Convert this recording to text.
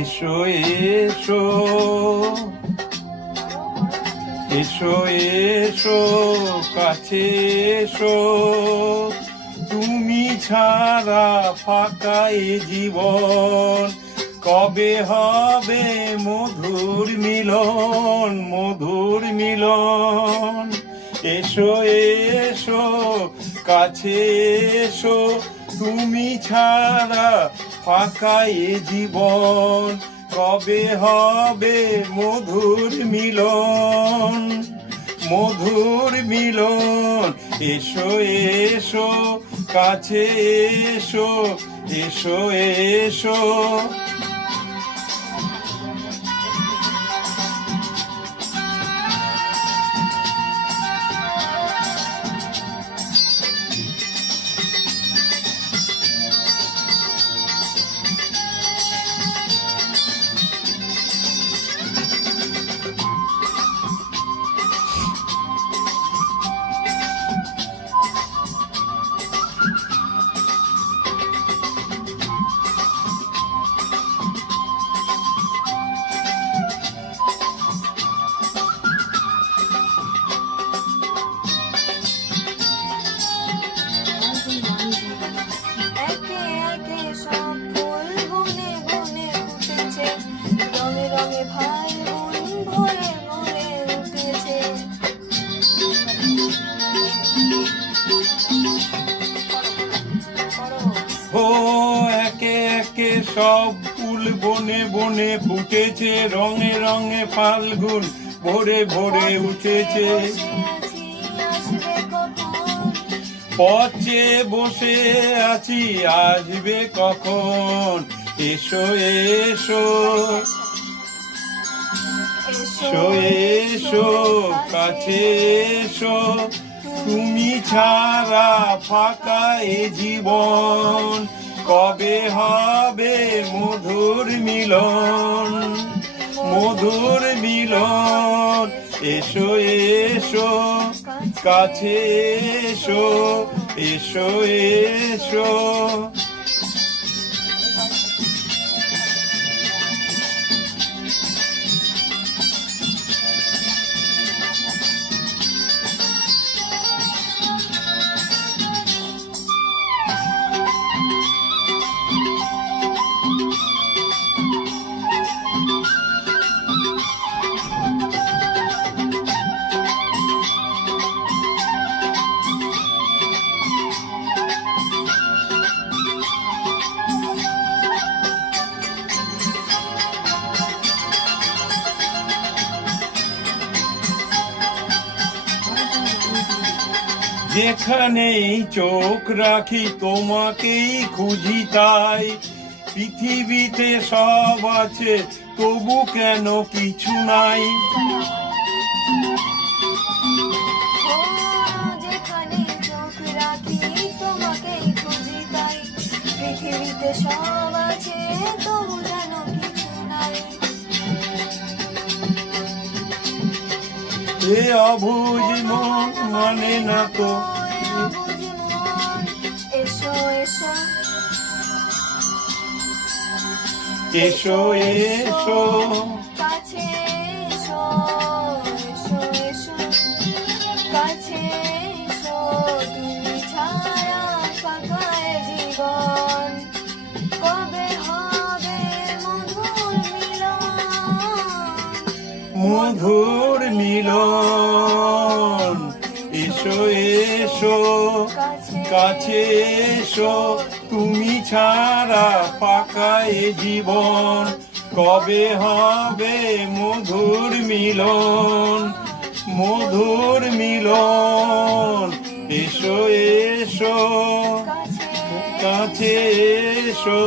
এসো এসো এসো এসো কাছে এসো, তুমি ছাড়া ফাঁকা এ জীবন, কবে হবে মধুর মিলন, মধুর মিলন। এসো এসো কাছে এসো, তুমি ছাড়া ফাঁকা এ জীবন, কবে হবে মধুর মিলন, মধুর মিলন। এসো এসো কাছে এসো, এসো এসো। ও একে একে সব ফুল বনে বনে ফুটেছে, রঙে রঙে ফাল্গুন ভোরে ভোরে উঠেছে। পথে বসে আছি আসবে কখন, এসো এসো এসো এসো কাছে এসো, তুমি ছাড়া ফাঁকা এ জীবন, কবে হবে মধুর মিলন, মধুর মিলন। এসো এসো কাছে এসো, এসো এসো। যেখানেই চোখ রাখি তোমাকেই খুঁজি তাই, পৃথিবীতে সব আছে তবু কেন কিছু নাই। যেখানে চোখ রাখি তোমাকেই খুঁজি তাই, পৃথিবীতে সব আছে তবু যেন কিছু নাই। এ অবুঝ মন মানে না তো, এসো এসো এসো এসো কাছে এসো, এসো এসো কাছে এসো, তুমি ছাড়া ফাঁকা এ জীবন, কবে হবে মধুর মিলন, মধুর মিলন। এসো এসো কাছে এসো, তুমি ছাড়া ফাঁকা এ জীবন, কবে হবে মধুর মিলন, মধুর মিলন। এসো এসো কাছে কাছে এসো।